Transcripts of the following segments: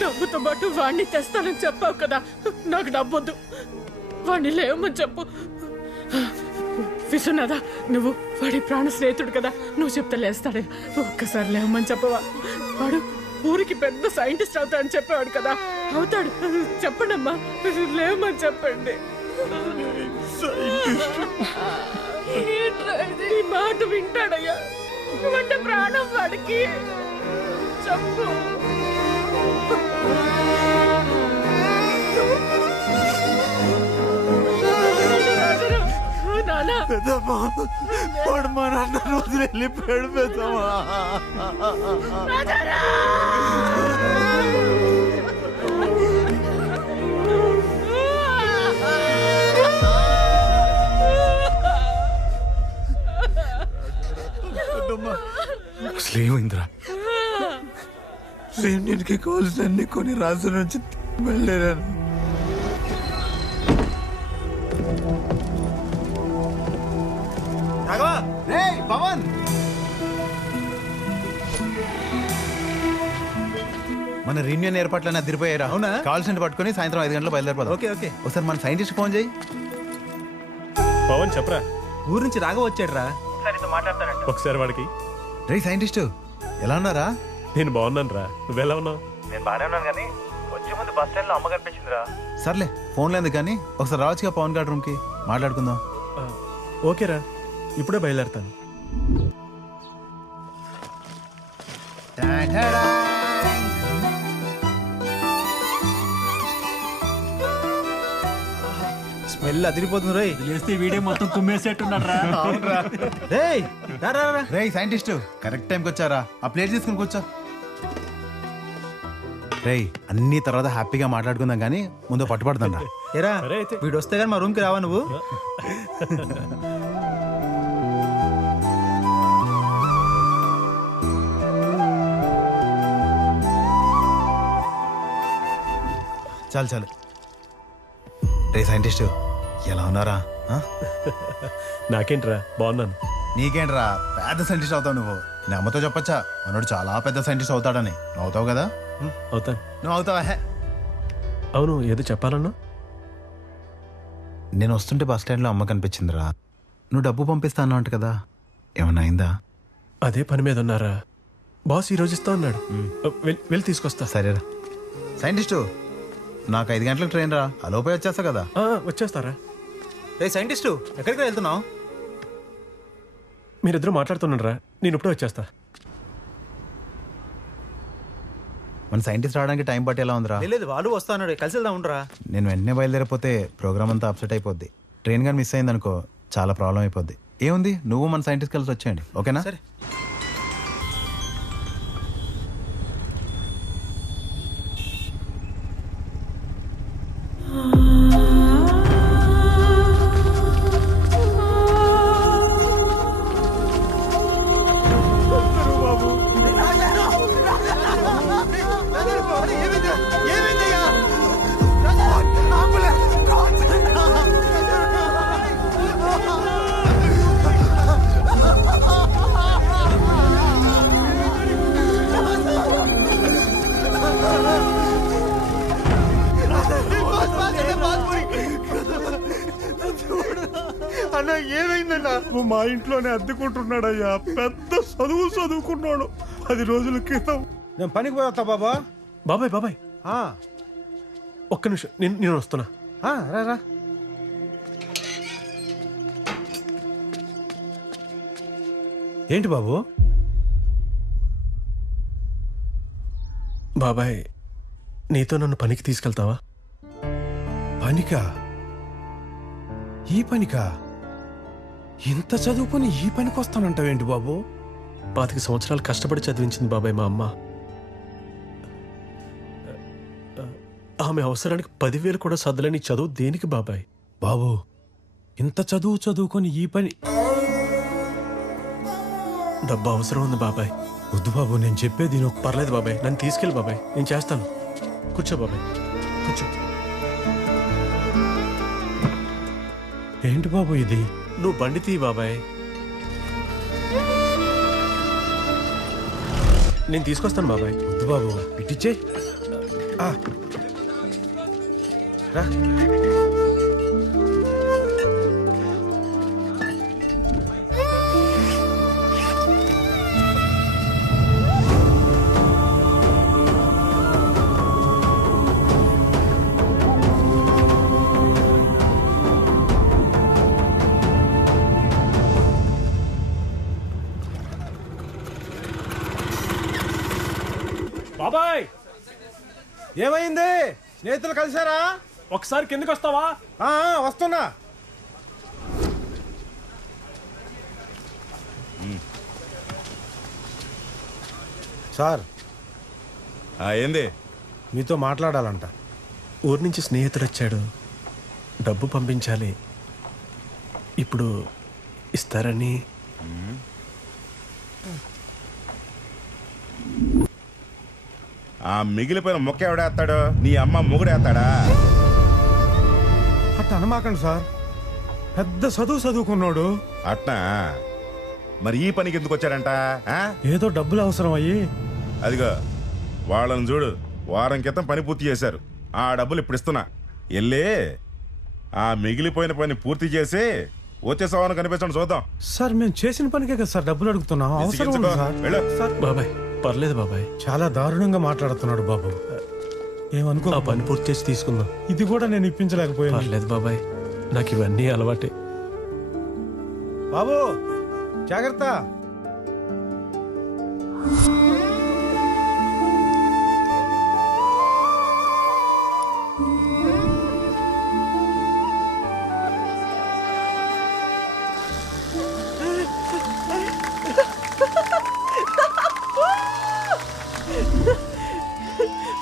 డబ్బుతో పాటు వాడిని తెస్తానని చెప్పావు కదా, నాకు డబ్బొద్దు, వాడిని లేవమని చెప్పు. విశ్వనాథ, నువ్వు వాడి ప్రాణ స్నేహితుడు కదా, నువ్వు చెప్తే లేస్తాడే. ఒక్కసారి లేవమని చెప్పవా? వాడు ఊరికి పెద్ద సైంటిస్ట్ అవుతాడని చెప్పేవాడు కదా, అవుతాడు. చెప్పండి అమ్మా, లేవమని చెప్పండి. ఈ మాట వింటాడయ్యా, అంటే ప్రాణం వాడికి. చెప్పు. వాడు మా నాన్న రోజులు వెళ్ళిపోయాడు పెద్దమ్మా. అసలు ఏమైందిరా? రేణుకి కావాల్సిన అన్ని కొన్ని రాజు నుంచి వెళ్ళాను. పవన్, మన రీయూనియన్ ఏర్పాట్లన్నీ అదిరిపోయారా? అవునా? కావాల్సిన పట్టుకుని సాయంత్రం 5 గంటలకు బయలుదేరిపోదాం. Okay okay. ఒకసారి మన సైంటిస్ట్ ఫోన్ చేయి. పవన్ చెప్పరా, ఊరు నుంచి రాఘవ వచ్చాడు రా, ఒకసారి వాడికి. రే సైంటిస్ట్, ఎలా ఉన్నారా? నేను బాగున్నాను రా, నువ్వెలా ఉన్నావు? నేను బాగానే ఉన్నాను, కానీ వచ్చే ముందు బస్ స్టాండ్ లో అమ్మ కనిపించిందిరా. సర్లే, ఫోన్ లేదు కానీ ఒకసారి రావచ్చుగా పవన్ గారి రూమ్ కి, మాట్లాడుకుందాం. ఓకేరా, ఇప్పుడే బయలుదేరుతాను. స్మెల్ అదిరిపోతుంది రోయ్. లేస్తే వీడియో మొత్తం కుమ్మేసేట్టున్నాడు రా. రే సైంటిస్ట్, కరెక్ట్ టైంకి వచ్చారా? ఆ ప్లేట్ తీసుకుని కూర్చో. రేయ్, అన్ని తర్వాత హ్యాపీగా మాట్లాడుకుందాం కానీ ముందు పట్టుపడతాం రా. ఏరా, వీడు వస్తే కానీ మా రూమ్ కి రావా నువ్వు? చాలు చాలు. రే సైంటిస్ట్, ఎలా ఉన్నారా? నాకేంట్రా, బాగున్నాను. నీకేంట్రా, పెద్ద సైంటిస్ట్ అవుతావు నువ్వు. నీ అమ్మతో చెప్పచ్చా, మనోడు చాలా పెద్ద సైంటిస్ట్ అవుతాడని. నువ్వు అవుతావు కదా? అవుతాను. నువ్వు అవుతావా? అవును, ఏదో చెప్పాలన్నా? నేను వస్తుంటే బస్ స్టాండ్లో అమ్మ కనిపించిందిరా. నువ్వు డబ్బు పంపిస్తా అన్నావు కదా, ఏమన్నా అయిందా? అదే పని మీద ఉన్నారా, బాస్ ఈరోజు ఇస్తా అన్నాడు. వెళ్ళి తీసుకొస్తా. సరేరా. సైంటిస్టు, నాకు 5 గంటలకు ట్రైన్ రా, ఆ లోపే వచ్చేస్తా కదా. వచ్చేస్తారా? రే సైంటిస్టు, ఎక్కడికి వెళ్తున్నావు? మీరిద్దరూ మాట్లాడుతున్నారా? నేను ఇప్పుడే వచ్చేస్తా. మన సైంటిస్ట్ రావడానికి టైం పట్టేలా ఉందిరా. లేదు, వాళ్ళు వస్తా అన్నాడు, కలిసి వెళ్దాం. ఉండరా, నేను వెంటనే బయలుదేరిపోతే ప్రోగ్రామ్ అంతా అప్సెట్ అయిపోద్ది. ట్రైన్ కానీ మిస్ అయిందనుకో చాలా ప్రాబ్లం అయిపోద్ది. ఏముంది, నువ్వు మన సైంటిస్ట్ కలిసి వచ్చేయండి, ఓకేనా? సరే. అన్న ఏమైందన్నా? మా ఇంట్లోనే అద్దెకుంటున్నాడయ్యా. పెద్ద చదువు చదువుకున్నాడు. 10 రోజుల క్రితం. నేను పనికి పోతా బాబా. బాబాయ్ ఒక్క నిమిషం, నేను వస్తున్నా. రా. ఏంటి బాబు? బాబాయ్, నీతో నన్ను పనికి తీసుకెళ్తావా? పనికా? ఈ పనికా? ఇంత చదువుకుని ఈ పనికి వస్తానంటావేంటి బాబు? 25 సంవత్సరాలు కష్టపడి చదివించింది బాబాయ్ మా అమ్మ. ఆమె అవసరానికి 10,000 కూడా సర్దలేని చదువు దేనికి బాబాయ్? బాబు, ఇంత చదువుకొని ఈ పని? డబ్బు అవసరం ఉంది బాబాయ్. వద్దు బాబు, నేను చెప్పేది నువ్వు. పర్లేదు బాబాయ్, నన్ను తీసుకెళ్ళి బాబాయ్, నేను చేస్తాను. కూర్చో బాబాయ్, కూర్చో. ఏంటి బాబు ఇది? నువ్వు బండి తీ బాబాయ్, నేను తీసుకొస్తాను బాబాయ్. వద్దు బాబు, ఇట్టిచ్చే. రా. బాబాయ్, ఏమైంది? స్నేహితులు కలిసారా? ఒకసారి కిందకి వస్తావా? వస్తున్నా. సార్, ఏంది? మీతో మాట్లాడాలంట. ఊరి నుంచి స్నేహితుడు వచ్చాడు, డబ్బు పంపించాలి. ఇప్పుడు ఇస్తారని. ఆ మిగిలిపోయిన మొక్క ఎవడేస్తాడు? నీ అమ్మ మొగుడేస్తాడా? అట్ట అనమాకండి సార్, పెద్ద చదువుకున్నాడు. అట్నా? మరి ఈ పనికి ఎందుకు వచ్చాడంట? ఏదో డబ్బులు అవసరం అయ్యి. అదిగో వాళ్ళని చూడు, వారం క్రితం పని పూర్తి చేశారు. ఆ డబ్బులు ఇప్పుడు ఇస్తున్నా. వెళ్ళి ఆ మిగిలిపోయిన పని పూర్తి చేసి వచ్చేసావని కనిపించండి, చూద్దాం. సార్, మేము చేసిన పనికే కదా సార్ డబ్బులు అడుగుతున్నాం. అవసరం ఉంది సార్. వెళ్ళు. బాబాయ్ పర్లేదు బాబాయ్, చాలా దారుణంగా మాట్లాడుతున్నాడు బాబు. ఏమనుకో, ఆ పని పూర్తి చేసి తీసుకుందాం. ఇది కూడా నేను ఇప్పించలేకపోయాను. పర్లేదు బాబాయ్, నాకు ఇవన్నీ అలవాటే. బాబు జాగ్రత్త.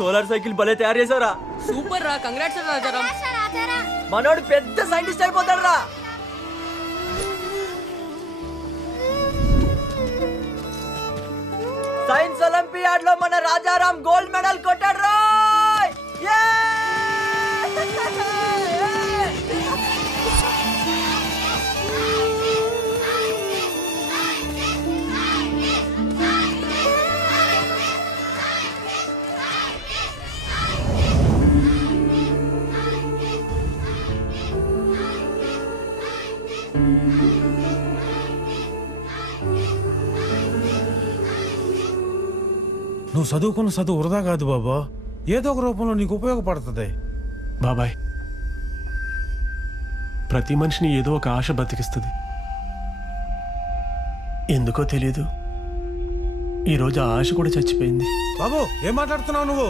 సోలార్ సైకిల్ భలే తయారు చేసావురా. సూపర్ రా, కంగ్రాట్స్ రాజారాం. మనోడు పెద్ద సైంటిస్ట్ అయిపోతాడు రా. సైన్స్ ఒలింపియాడ్ లో మన రాజారాం గోల్డ్ మెడల్ కొట్టాడు రా. నువ్వు చదువుకున్న చదువు వృధా కాదు బాబా, ఏదో ఒక రూపంలో నీకు ఉపయోగపడుతుంది. బాబాయ్, ప్రతి మనిషిని ఏదో ఒక ఆశ బతికిస్తుంది. ఎందుకో తెలియదు, ఈరోజు ఆ ఆశ కూడా చచ్చిపోయింది. బాబు ఏం మాట్లాడుతున్నావు నువ్వు?